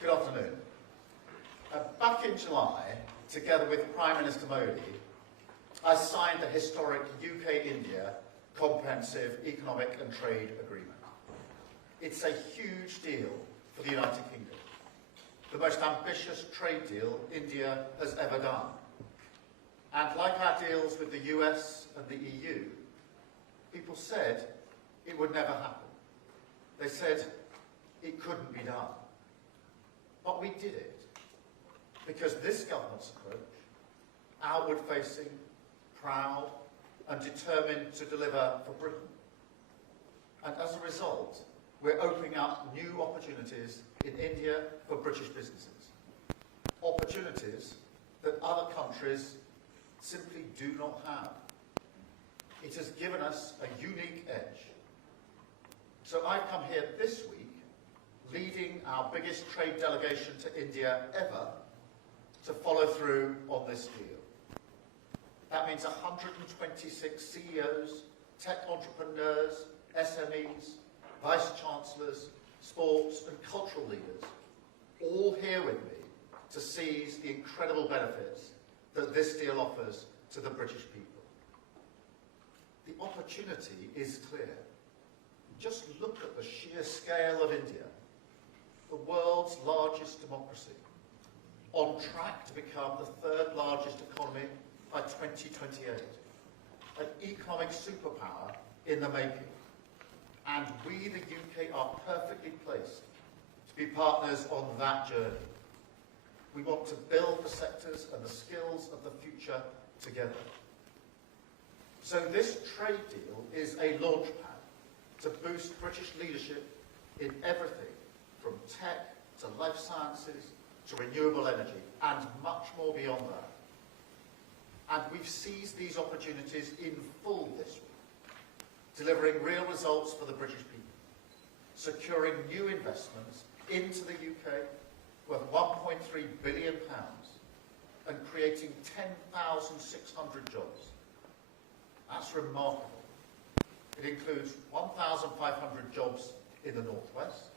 Good afternoon. Back in July, together with Prime Minister Modi, I signed the historic UK-India Comprehensive Economic and Trade Agreement. It's a huge deal for the United Kingdom, the most ambitious trade deal India has ever done. And like our deals with the US and the EU, people said it would never happen. They said it couldn't be done. But we did it, because this government's approach, outward-facing, proud, and determined to deliver for Britain. And as a result, we're opening up new opportunities in India for British businesses. Opportunities that other countries simply do not have. It has given us a unique edge. So I've come here this week leading our biggest trade delegation to India ever to follow through on this deal. That means 126 CEOs, tech entrepreneurs, SMEs, vice-chancellors, sports and cultural leaders, all here with me to seize the incredible benefits that this deal offers to the British people. The opportunity is clear. Just look at the sheer scale of India, the world's largest democracy, on track to become the third largest economy by 2028, an economic superpower in the making. And we, the UK, are perfectly placed to be partners on that journey. We want to build the sectors and the skills of the future together. So this trade deal is a launchpad to boost British leadership in everything from tech to life sciences to renewable energy and much more beyond that. And we've seized these opportunities in full this week, delivering real results for the British people, securing new investments into the UK worth £1.3 billion and creating 10,600 jobs. That's remarkable. It includes 1,500 jobs in the northwest,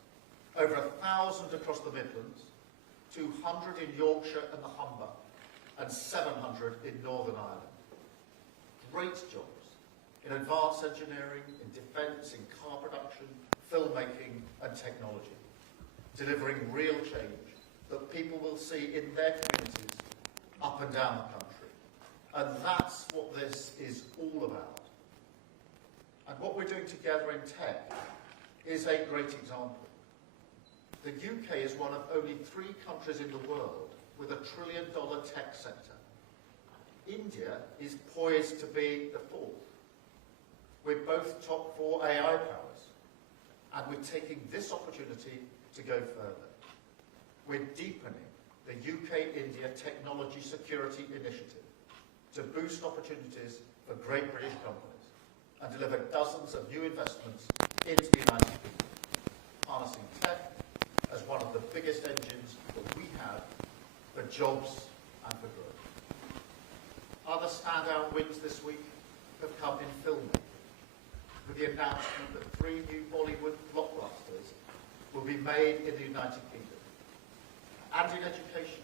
over 1,000 across the Midlands, 200 in Yorkshire and the Humber, and 700 in Northern Ireland. Great jobs in advanced engineering, in defence, in car production, filmmaking and technology, delivering real change that people will see in their communities up and down the country. And that's what this is all about. And what we're doing together in tech is a great example. The UK is one of only 3 countries in the world with a $1 trillion tech sector. India is poised to be the 4th. We're both top 4 AI powers, and we're taking this opportunity to go further. We're deepening the UK-India Technology Security Initiative to boost opportunities for great British companies and deliver dozens of new investments into the United Kingdom, harnessing tech as one of the biggest engines that we have for jobs and for growth. Other standout wins this week have come in filmmaking, with the announcement that 3 new Bollywood blockbusters will be made in the United Kingdom. And in education,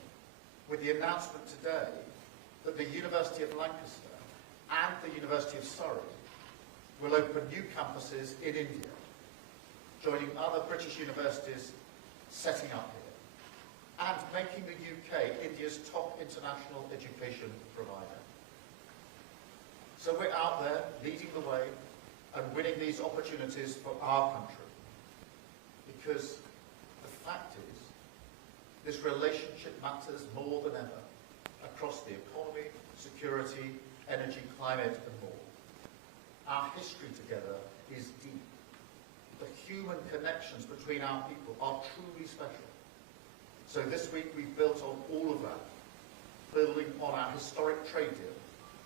with the announcement today that the University of Lancaster and the University of Surrey will open new campuses in India, joining other British universities setting up here, and making the UK India's top international education provider. So we're out there leading the way and winning these opportunities for our country, because the fact is, this relationship matters more than ever across the economy, security, energy, climate and more. Our history together is deep. The human connections between our people are truly special. So this week we've built on all of that, building on our historic trade deal.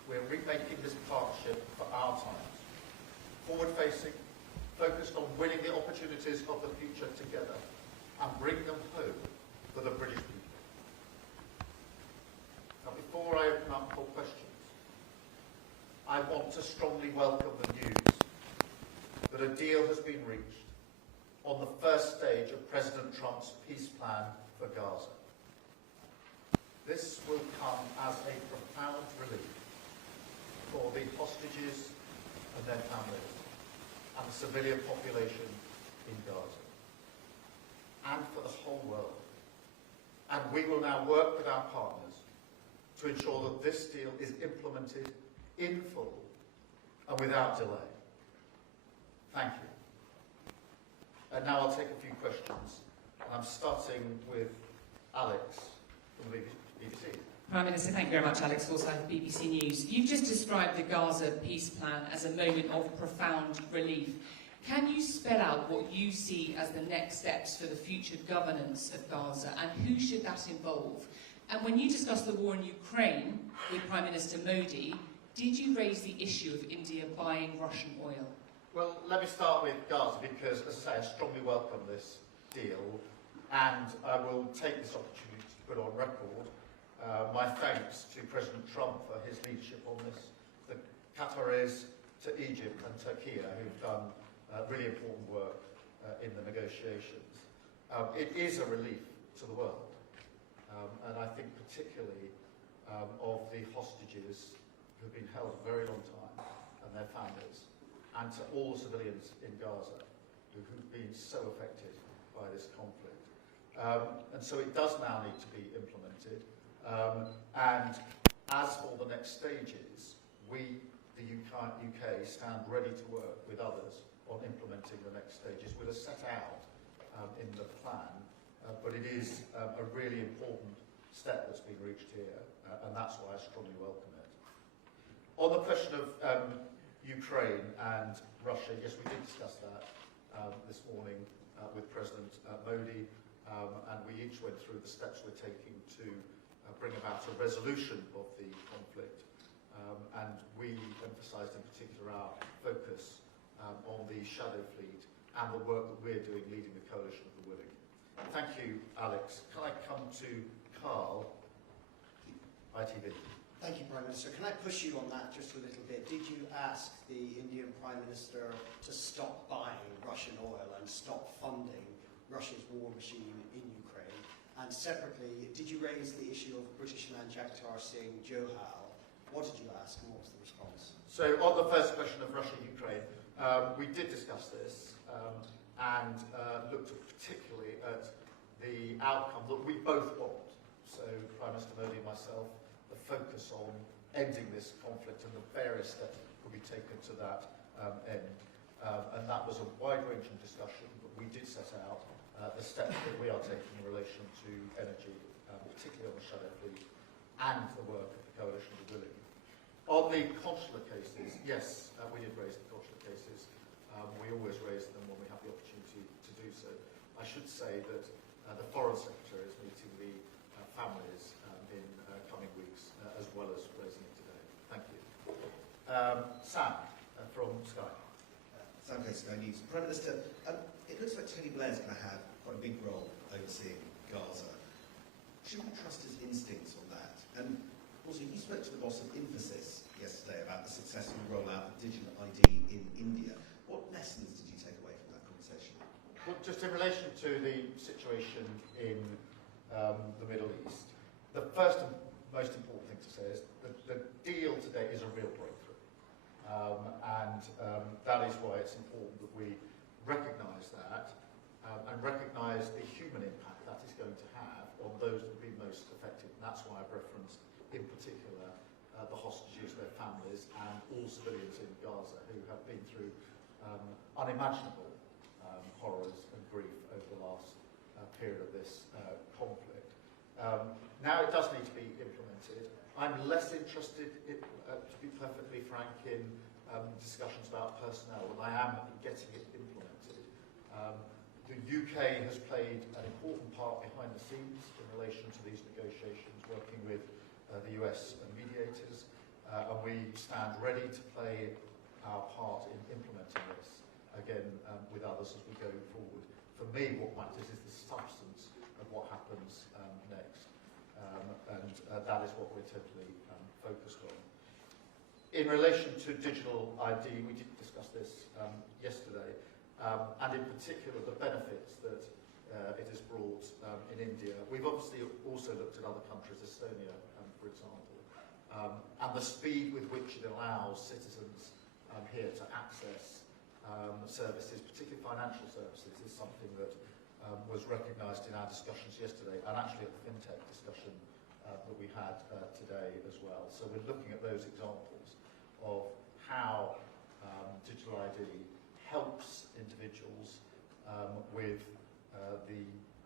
We're remaking this partnership for our times. Forward-facing, focused on winning the opportunities of the future together and bring them home for the British people. Now, before I open up for questions, I want to strongly welcome the news that a deal has been reached on the first stage of President Trump's peace plan for Gaza. This will come as a profound relief for the hostages and their families and the civilian population in Gaza, and for the whole world. And we will now work with our partners to ensure that this deal is implemented in full and without delay. Thank you. And now I'll take a few questions. And I'm starting with Alex from the BBC. Prime Minister, thank you very much. Alex Forsyth, BBC News. You've just described the Gaza peace plan as a moment of profound relief. Can you spell out what you see as the next steps for the future governance of Gaza, and who should that involve? And when you discussed the war in Ukraine with Prime Minister Modi, did you raise the issue of India buying Russian oil? Well, let me start with Gaza because, as I say, I strongly welcome this deal, and I will take this opportunity to put on record my thanks to President Trump for his leadership on this, the Qataris, to Egypt and Turkey, who've done really important work in the negotiations. It is a relief to the world, and I think particularly of the hostages who've been held a very long time and their families, and to all civilians in Gaza who've been so affected by this conflict. And so it does now need to be implemented. And as for the next stages, we, the UK, stand ready to work with others on implementing the next stages with a set out in the plan, but it is a really important step that's been reached here, and that's why I strongly welcome it. On the question of Ukraine and Russia, yes, we did discuss that this morning with President Modi, and we each went through the steps we're taking to bring about a resolution of the conflict, and we emphasised in particular our focus on the shadow fleet and the work that we're doing leading the coalition of the willing. Thank you, Alex. Can I come to Carl, ITV? Thank you, Prime Minister. Can I push you on that just a little bit? Did you ask the Indian Prime Minister to stop buying Russian oil and stop funding Russia's war machine in Ukraine? And separately, did you raise the issue of British man Jagtar Singh Johal? What did you ask and what was the response? So on the first question of Russia-Ukraine, we did discuss this and looked particularly at the outcome that we both want. So Prime Minister Modi and myself, the focus on ending this conflict and the various steps that could be taken to that end. And that was a wide-ranging discussion, but we did set out the steps that we are taking in relation to energy, particularly on the shadow fleet, and the work of the Coalition of the Willing. On the consular cases, yes, we did raise the consular cases. We always raise them when we have the opportunity to do so. I should say that the Foreign Secretary is meeting the families in coming weeks, as well as raising it today. Thank you. Sam, from Sky. Sam Clay, Sky News. Prime Minister, it looks like Tony Blair's going to have quite a big role overseeing Gaza. Should we trust his instincts on that? And also, you spoke to the boss of Infosys yesterday about the successful rollout of digital ID in India. What lessons did you take away from that conversation? Well, just in relation to the situation in the Middle East, the first and most important thing to say is that the deal today is a real breakthrough. That is why it's important that we recognise that and recognise the human impact that is going to have on those that will be most affected. And that's why I've referenced, in particular, the hostages, their families, and all civilians in Gaza who have been through unimaginable horrors and grief over the last period of this conflict. Now it does need to be implemented. I'm less interested, to be perfectly frank, in discussions about personnel than I am in getting it implemented. The UK has played an important part behind the scenes in relation to these negotiations, working with the US and mediators, and we stand ready to play our part in implementing this, again, with others as we go forward. For me, what matters is the substance of what happens next, and that is what we're totally focused on. In relation to digital ID, we did discuss this yesterday, and in particular the benefits that it has brought in India. We've obviously also looked at other countries, Estonia, for example, and the speed with which it allows citizens here to access services, particularly financial services, is something that was recognised in our discussions yesterday, and actually at the FinTech discussion that we had today as well. So we're looking at those examples of how digital ID helps individuals with the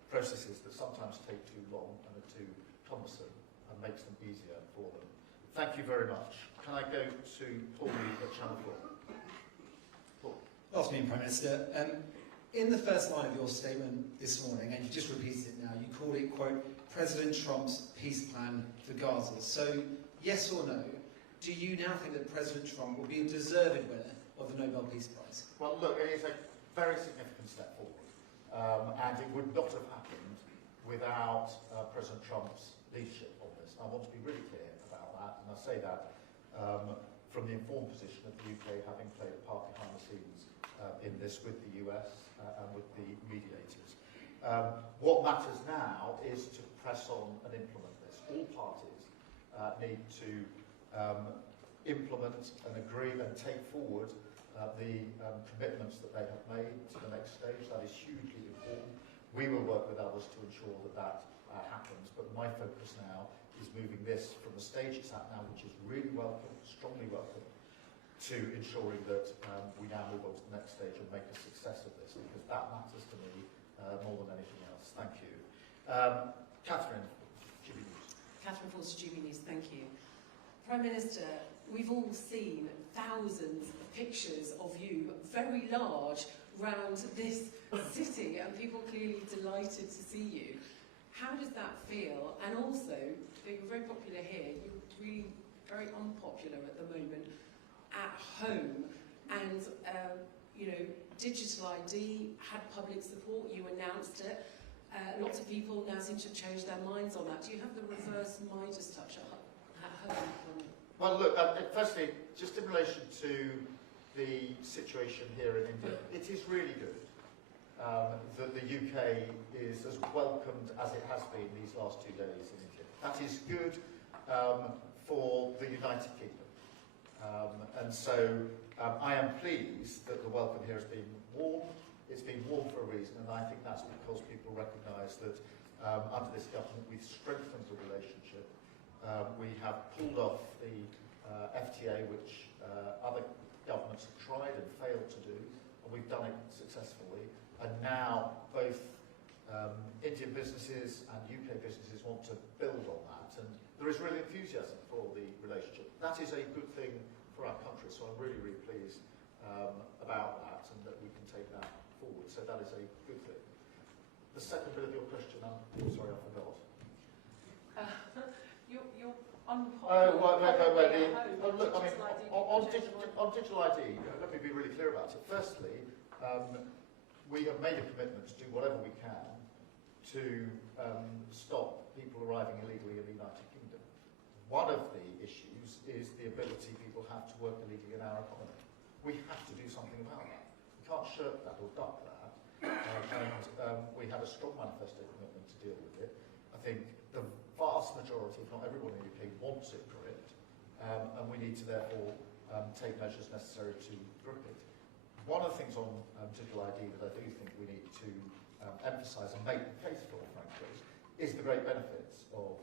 processes that sometimes take too long and are too cumbersome, and makes them easier for them. Thank you very much. Can I go to Paul at Channel 4? Paul. Good afternoon, Prime Minister. In the first line of your statement this morning, and you just repeated it now, you called it, quote, President Trump's peace plan for Gaza. So, yes or no, do you now think that President Trump will be a deserved winner of the Nobel Peace Prize? Well, look, it is a very significant step forward, and it would not have happened without President Trump's leadership on this. I want to be really clear about that, and I say that from the informed position of the UK having played a part behind the scenes in this with the US and with the mediators. What matters now is to press on and implement this. All parties need to implement and agree and take forward the commitments that they have made to the next stage. That is hugely important. We will work with others to ensure that that happens, but my focus now is moving this from the stage it's at now, which is really welcome, strongly welcome, to ensuring that we now move on to the next stage and make a success of this, because that matters to me more than anything else. Thank you. Catherine, GB News. Catherine Forster, GB News, thank you. Prime Minister, we've all seen thousands of pictures of you, very large, round this city, and people clearly delighted to see you. How does that feel? And also, you're very popular here, you're really very unpopular at the moment at home, and you know, digital ID had public support, you announced it. Lots of people now seem to have changed their minds on that. Do you have the reverse Midas touch at home? Well, look, firstly, just in relation to the situation here in India, it is really good that the UK is as welcomed as it has been these last 2 days in India. That is good for the United Kingdom. And so I am pleased that the welcome here has been warm. It's been warm for a reason, and I think that's because people recognise that under this government we've strengthened the relationship. We have pulled off the FTA, which other governments have tried and failed to do, and we've done it successfully. And now both Indian businesses and UK businesses want to build on that, and there is really enthusiasm for the relationship. That is a good thing for our country, so I'm really, really pleased about that, and that we can take that forward. So that is a good thing. The second bit of your question, sorry, I forgot. You're unpopular. Oh, wait. Look, I mean, Digital ID, on digital ID, let me be really clear about it. Firstly, we have made a commitment to do whatever we can to stop people arriving illegally in the United Kingdom. One of the issues is the ability people have to work illegally in our economy. We have to do something about that. We can't shirk that or duck that. We have a strong manifesto commitment to deal with it. I think the vast majority, if not everyone in the UK, wants it gripped, and we need to therefore take measures necessary to grip it. One of the things on digital ID that I do think we need to emphasise and make the case for, frankly, is the great benefits of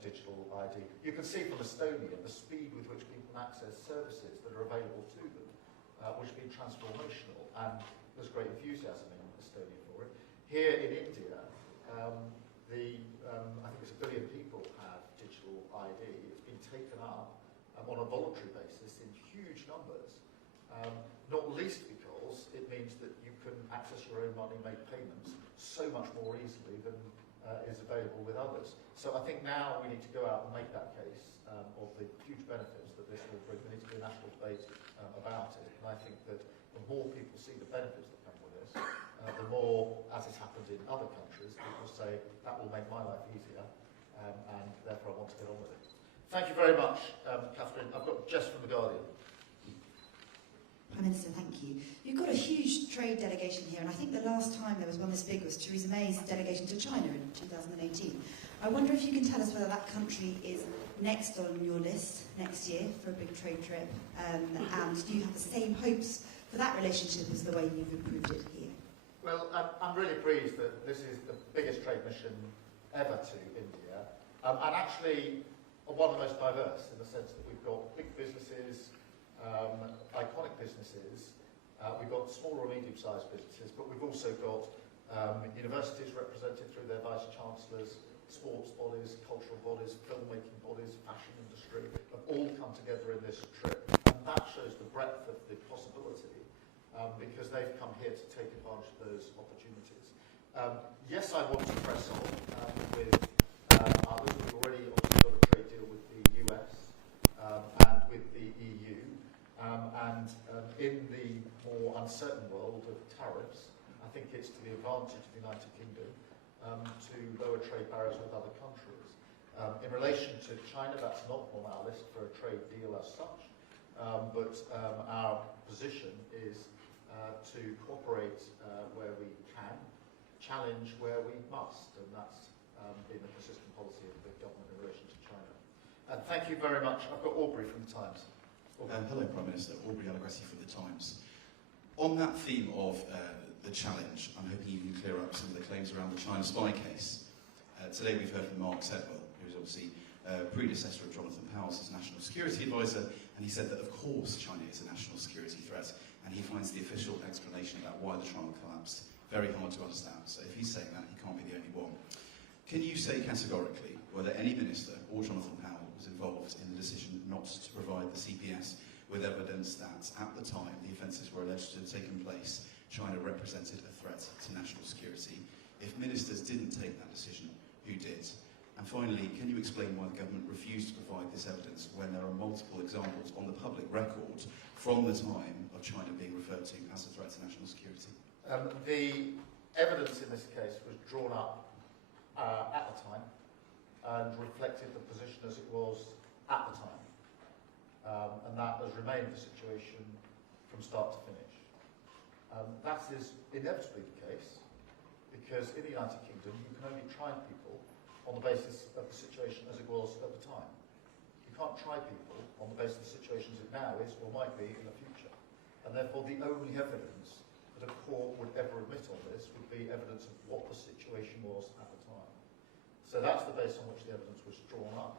digital ID. You can see from Estonia the speed with which people can access services that are available to them, which has been transformational, and there's great enthusiasm in Estonia for it. Here in India, I think it's 1 billion people have digital ID. It's been taken up on a voluntary basis in huge numbers, not least because it means that you can access your own money, make payments so much more easily than is available with others. So I think now we need to go out and make that case of the huge benefits that this will bring. There needs to be a national debate about it, and I think that the more people see the benefits that come with this, the more, as has happened in other countries, people say, that will make my life easier, and therefore I want to get on with it. Thank you very much, Catherine. I've got Jess from The Guardian. Prime Minister, thank you. You've got a huge trade delegation here, and I think the last time there was one this big was Theresa May's delegation to China in 2018. I wonder if you can tell us whether that country is next on your list next year for a big trade trip, and do you have the same hopes for that relationship as the way you've improved it here? Well, I'm really pleased that this is the biggest trade mission ever to India, and actually one of the most diverse in the sense that we've got big businesses, iconic businesses, we've got smaller or medium-sized businesses, but we've also got universities represented through their vice-chancellors, sports bodies, cultural bodies, filmmaking bodies, fashion industry, have all come together in this trip, and that shows the breadth of the possibility, because they've come here to take advantage of those opportunities. Yes, I want to press on with others. We've already obviously got a trade deal with the US and with the EU, and in the more uncertain world of tariffs, I think it's to the advantage of the United Kingdom to lower trade barriers with other countries. In relation to China, that's not on our list for a trade deal as such, but our position is to cooperate where we can, challenge where we must, and that's been the consistent policy of the government in relation to China. Thank you very much. I've got Aubrey from the Times. Hello, Prime Minister. Aubrey Alagressi from the Times. On that theme of the challenge, I'm hoping you can clear up some of the claims around the China spy case. Today we've heard from Mark Sedwell, who is obviously predecessor of Jonathan Powles as National Security Advisor, and he said that of course China is a national security threat, and he finds the official explanation about why the trial collapsed very hard to understand. So if he's saying that, he can't be the only one. Can you say categorically whether any minister or Jonathan Powell was involved in the decision not to provide the CPS with evidence that at the time the offences were alleged to have taken place, China represented a threat to national security? If ministers didn't take that decision, who did? And finally, can you explain why the government refused to provide this evidence when there are multiple examples on the public record from the time of China being referred to as a threat to national security? The evidence in this case was drawn up at the time and reflected the position as it was at the time. And that has remained the situation from start to finish. That is inevitably the case, because in the United Kingdom you can only try people on the basis of the situation as it was at the time. You can't try people on the basis of the situation as it now is or might be in the future. And therefore the only evidence that a court would ever admit on this would be evidence of what the situation was at the time. So that's the base on which the evidence was drawn up.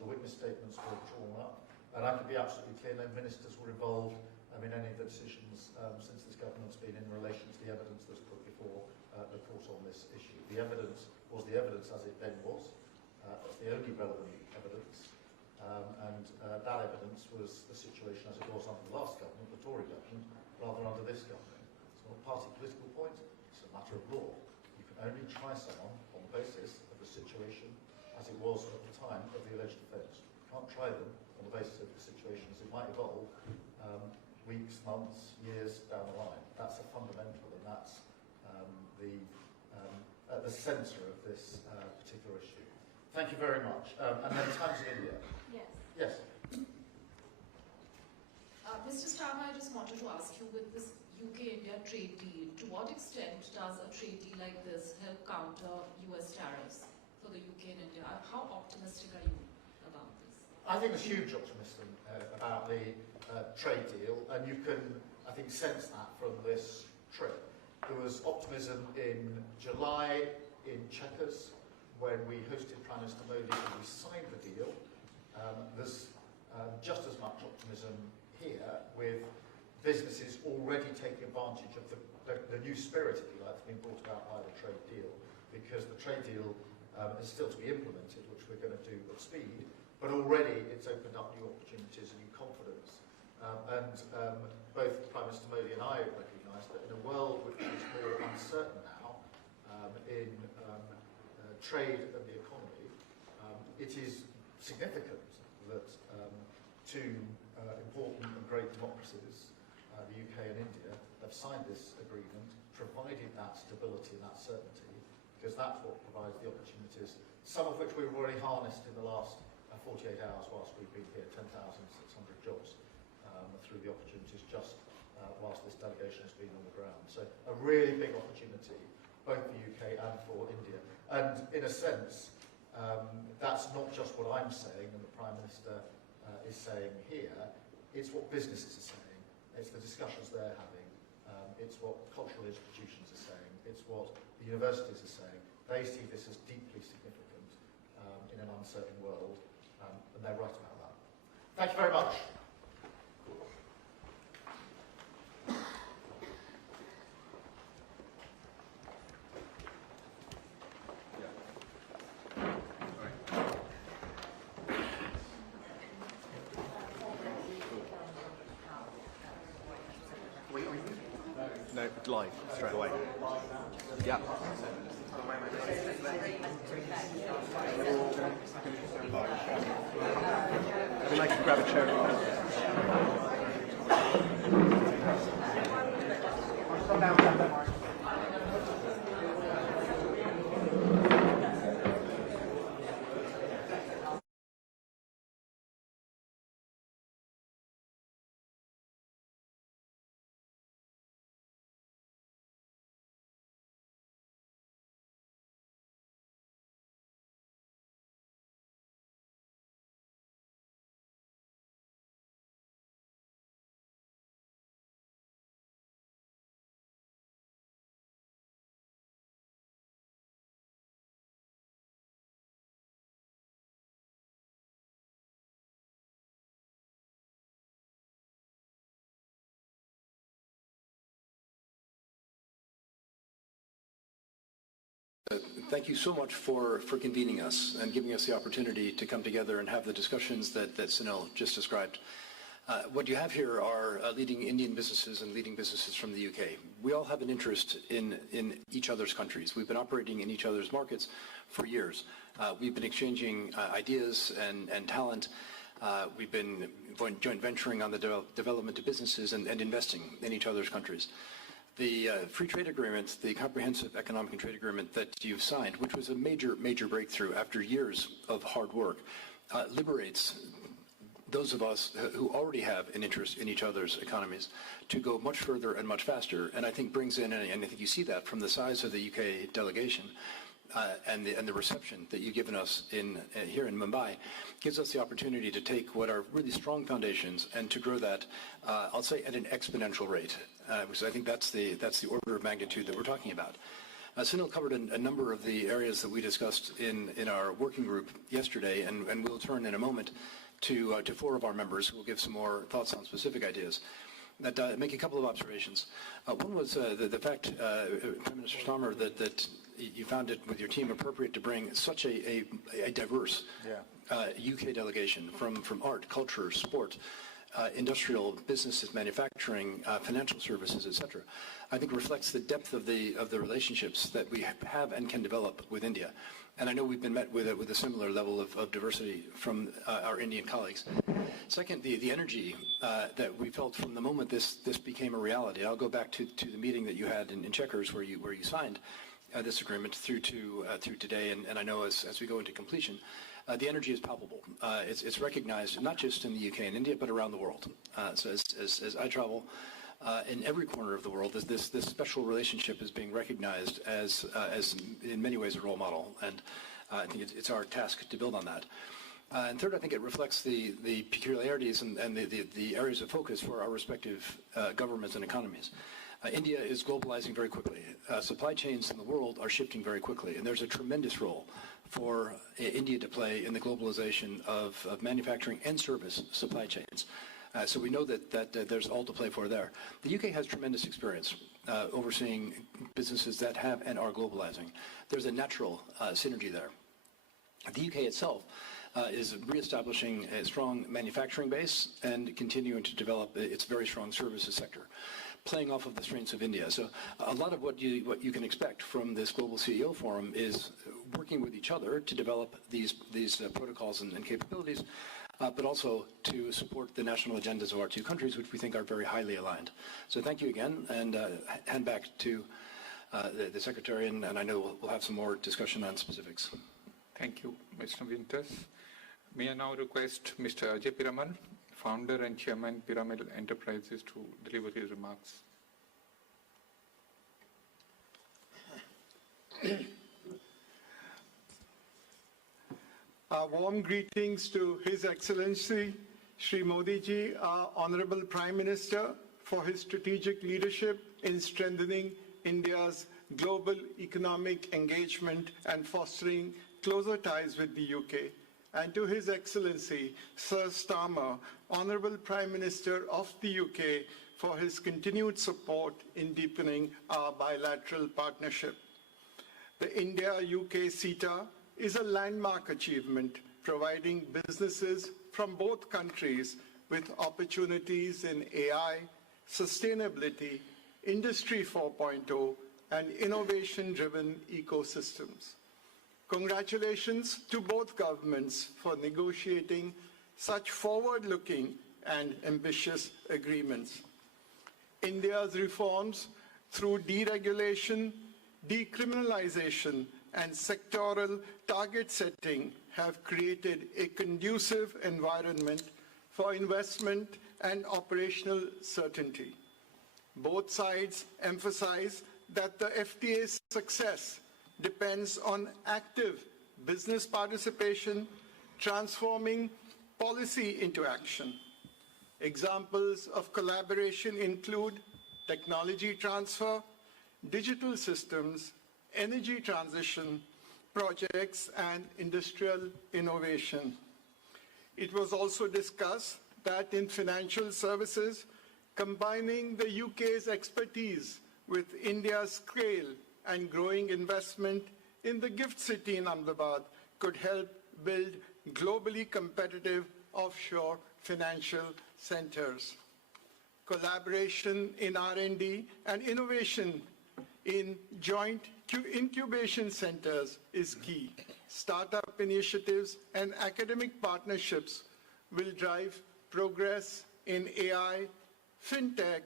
The witness statements were drawn up. And I can be absolutely clear, no ministers were involved in any of the decisions since this government's been in relation to the evidence that was put before the court on this issue. The evidence was the evidence as it then was. That's the only relevant evidence. That evidence was the situation as it was under the last government, the Tory government, rather under this government. It's not a party political point, it's a matter of law. You can only try someone on the basis of the situation as it was at the time of the alleged offence. You can't try them on the basis of the situation as it might evolve weeks, months, years down the line. That's a fundamental, and that's at the centre of this particular issue. Thank you very much. And then Times of India. Yes. Yes. Mr. Starmer, I just wanted to ask you, with this UK-India trade deal, to what extent does a trade deal like this help counter US tariffs for the UK and India? How optimistic are you about this? I think there's huge optimism about the trade deal, and you can, I think, sense that from this trip. There was optimism in July in Chequers when we hosted Prime Minister Modi and we signed the deal. There's just as much optimism here with businesses already taking advantage of the new spirit, if you like, that's been brought about by the trade deal, because the trade deal is still to be implemented, which we're going to do at speed, but already it's opened up new opportunities and new confidence. Both Prime Minister Modi and I recognise that in a world which is more uncertain now in trade and the economy, it is significant that two important and great democracies, the UK and India, have signed this agreement, provided that stability and that certainty, because that's what provides the opportunities, some of which we've already harnessed in the last 48 hours whilst we've been here, 10,600 jobs through the opportunities just whilst this delegation has been on the ground. So a really big opportunity, both for the UK and for India. And in a sense, that's not just what I'm saying and the Prime Minister is saying here, it's what businesses are saying, it's the discussions they're having, it's what cultural institutions are saying, it's what the universities are saying. They see this as deeply significant in an uncertain world, and they're right about that. Thank you very much. No, live, straight away. Yeah. Would you like to grab a chair? Come down, Mark. Thank you so much for convening us and giving us the opportunity to come together and have the discussions that Sunil just described. What you have here are leading Indian businesses and leading businesses from the UK. We all have an interest in each other's countries. We've been operating in each other's markets for years. We've been exchanging ideas and talent. We've been joint venturing on the development of businesses and investing in each other's countries. The free trade agreement, the comprehensive economic and trade agreement that you've signed, which was a major breakthrough after years of hard work, liberates those of us who already have an interest in each other's economies to go much further and much faster, and I think brings in, and I think you see that from the size of the UK delegation, and the reception that you've given us here in Mumbai, gives us the opportunity to take what are really strong foundations and to grow that, I'll say, at an exponential rate. Because I think that's the order of magnitude that we're talking about. Sunil covered a number of the areas that we discussed in our working group yesterday, and we'll turn in a moment to 4 of our members who will give some more thoughts on specific ideas. That make a couple of observations. One was the fact, Prime Minister Starmer, that you found it with your team appropriate to bring such a diverse UK delegation from art, culture, sport, industrial businesses, manufacturing, financial services, etc. I think reflects the depth of the relationships that we have and can develop with India. And I know we've been met with a similar level of diversity from our Indian colleagues. Second, the energy that we felt from the moment this became a reality. I'll go back to the meeting that you had in Chequers where you signed this agreement through today, and I know as we go into completion, the energy is palpable. It's recognized not just in the UK and India, but around the world. So as I travel in every corner of the world, this special relationship is being recognized as in many ways a role model, and I think it's our task to build on that. And third, I think it reflects the peculiarities and the areas of focus for our respective governments and economies. India is globalizing very quickly. Supply chains in the world are shifting very quickly, and there's a tremendous role for India to play in the globalization of manufacturing and service supply chains. So we know that there's all to play for there. The UK has tremendous experience overseeing businesses that have and are globalizing. There's a natural synergy there. The UK itself is reestablishing a strong manufacturing base and continuing to develop its very strong services sector, playing off of the strengths of India. So a lot of what you can expect from this Global CEO Forum is working with each other to develop these protocols and capabilities, but also to support the national agendas of our 2 countries, which we think are very highly aligned. So thank you again, and hand back to the Secretary, and I know we'll have some more discussion on specifics. Thank you, Mr. Winters. May I now request Mr. Ajay Piramal, Founder and Chairman, Pyramid Enterprises, to deliver his remarks. Warm greetings to His Excellency Shri Modi ji, our Honorable Prime Minister, for his strategic leadership in strengthening India's global economic engagement and fostering closer ties with the UK. And to His Excellency Sir Starmer, Honourable Prime Minister of the UK, for his continued support in deepening our bilateral partnership. The India-UK CETA is a landmark achievement, providing businesses from both countries with opportunities in AI, sustainability, Industry 4.0, and innovation-driven ecosystems. Congratulations to both governments for negotiating such forward-looking and ambitious agreements. India's reforms through deregulation, decriminalization, and sectoral target setting have created a conducive environment for investment and operational certainty. Both sides emphasize that the FTA's success depends on active business participation, transforming policy into action. Examples of collaboration include technology transfer, digital systems, energy transition projects, and industrial innovation. It was also discussed that in financial services, combining the UK's expertise with India's scale and growing investment in the gift city in Ahmedabad could help build globally competitive offshore financial centers. Collaboration in R&D and innovation in joint incubation centers is key. Startup initiatives and academic partnerships will drive progress in AI, fintech,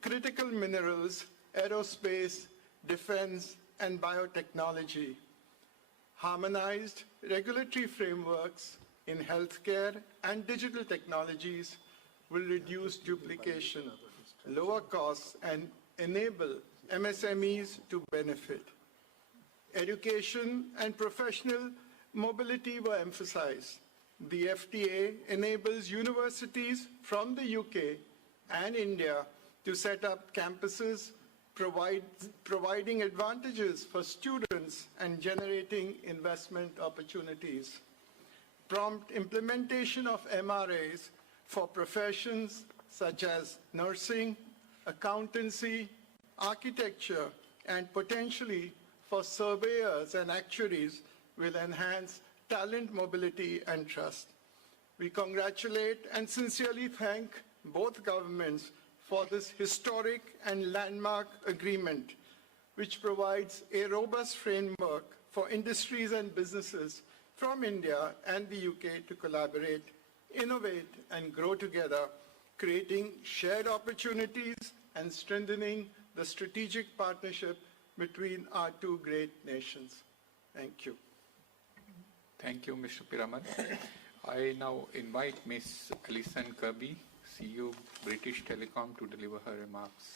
critical minerals, aerospace, defense, and biotechnology. Harmonized regulatory frameworks in healthcare and digital technologies will reduce duplication, lower costs, and enable MSMEs to benefit. Education and professional mobility were emphasized. The FTA enables universities from the UK and India to set up campuses, providing advantages for students and generating investment opportunities. Prompt implementation of MRAs for professions such as nursing, accountancy, architecture, and potentially for surveyors and actuaries will enhance talent mobility and trust. We congratulate and sincerely thank both governments for this historic and landmark agreement, which provides a robust framework for industries and businesses from India and the UK to collaborate, innovate, and grow together, creating shared opportunities and strengthening the strategic partnership between our two great nations. Thank you. Thank you, Mr. Piramal. I now invite Ms. Alison Kirby, CEO, British Telecom, to deliver her remarks.